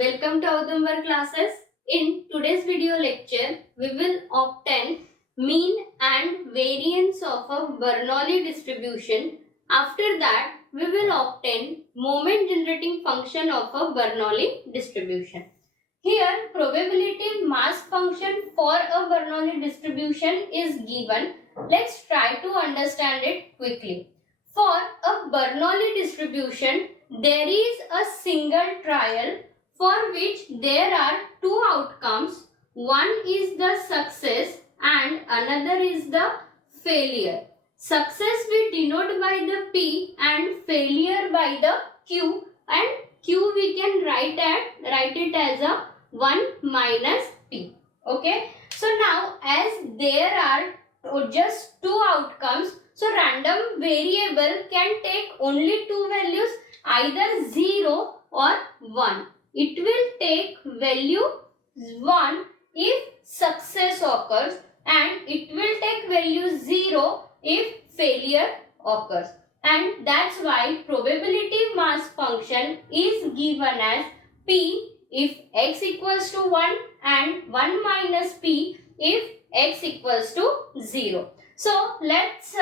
welcome to Audumbar classes. In today's video lecture, we will obtain mean and variance of a Bernoulli distribution. After that, we will obtain moment generating function of a Bernoulli distribution. Here, probability mass function for a Bernoulli distribution is given. Let's try to understand it quickly. For a Bernoulli distribution, there is a single trial for which there are two outcomes. One is the success and another is the failure. Success we denote by the P and failure by the Q, and Q we can write it as a 1 minus P. Okay. So now as there are just two outcomes, so random variable can take only two values, either 0 or 1. It will take value 1 if success occurs and it will take value 0 if failure occurs. And that's why probability mass function is given as P if x equals to 1 and 1 minus P if x equals to 0. So let's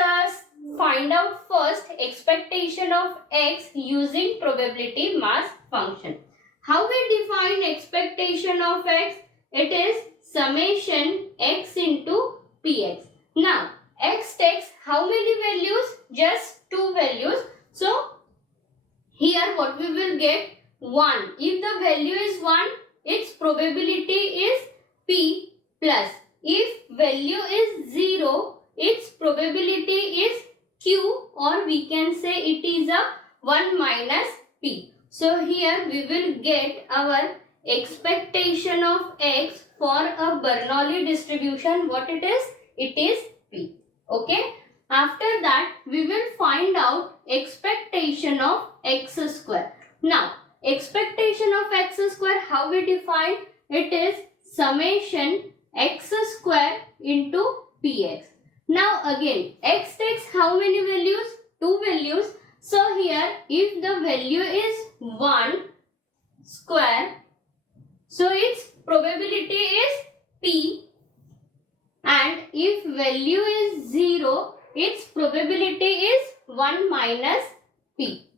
find out first expectation of x using probability mass function. How we define expectation of x? It is summation x into px. Now x takes how many values? Just two values. So here what we will get? 1. If the value is 1, its probability is p, plus if value is 0, its probability is q, or we can say it is a 1 minus p. So here we will get our expectation of x for a Bernoulli distribution. What it is? It is p. Okay. After that we will find out expectation of x square. Now expectation of x square, how we define? It is summation x square into px. Now again x takes how many values? Two values. So here if the value is 1 square, so its probability is p, and if value is 0, its probability is 1 minus p.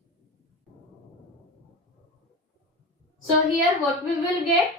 So here what we will get?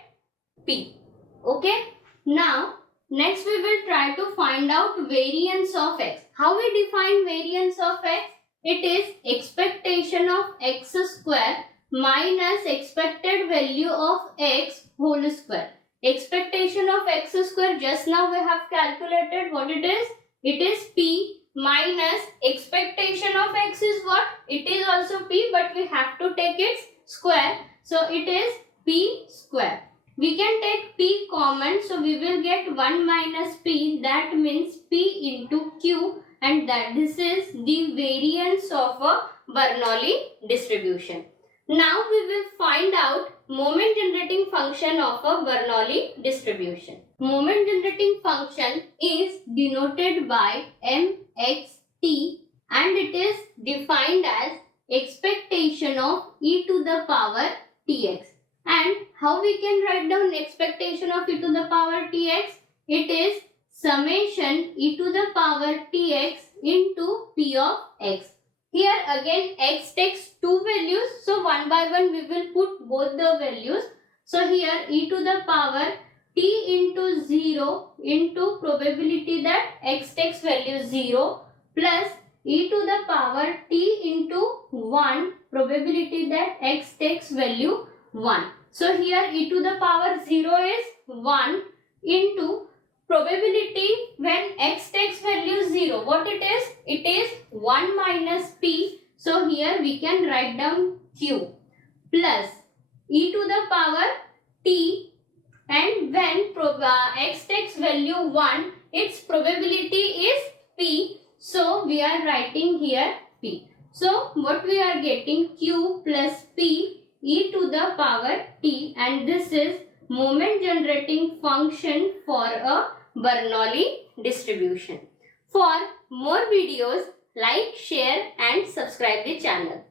P. Okay. Now next we will try to find out variance of x. How we define variance of x? It is expectation of x square minus expected value of x whole square. Expectation of x square, just now we have calculated what it is. It is p minus expectation of x is what? It is also p, but we have to take its square. So it is p square. We can take p common, so we will get 1 minus p, that means p into q, and that this is the variance of a Bernoulli distribution. Now we will find out moment generating function of a Bernoulli distribution. Moment generating function is denoted by mxt and it is defined as expectation of e to the power tx. And how we can write down expectation of e to the power tx? It is summation e to the power tx into p of x. Here again x takes two values, so one by one we will put both the values. So here e to the power t into 0 into probability that x takes value 0 plus e to the power t into 1 probability that x takes value 1. So here e to the power 0 is 1 into probability when x takes value 0. What it is? It is 1 minus p. So here we can write down q plus e to the power t, and when x takes value 1, its probability is p. So we are writing here p. So what we are getting? Q plus p e to the power t, and this is moment generating function for a Bernoulli distribution. For more videos, like, share and subscribe the channel.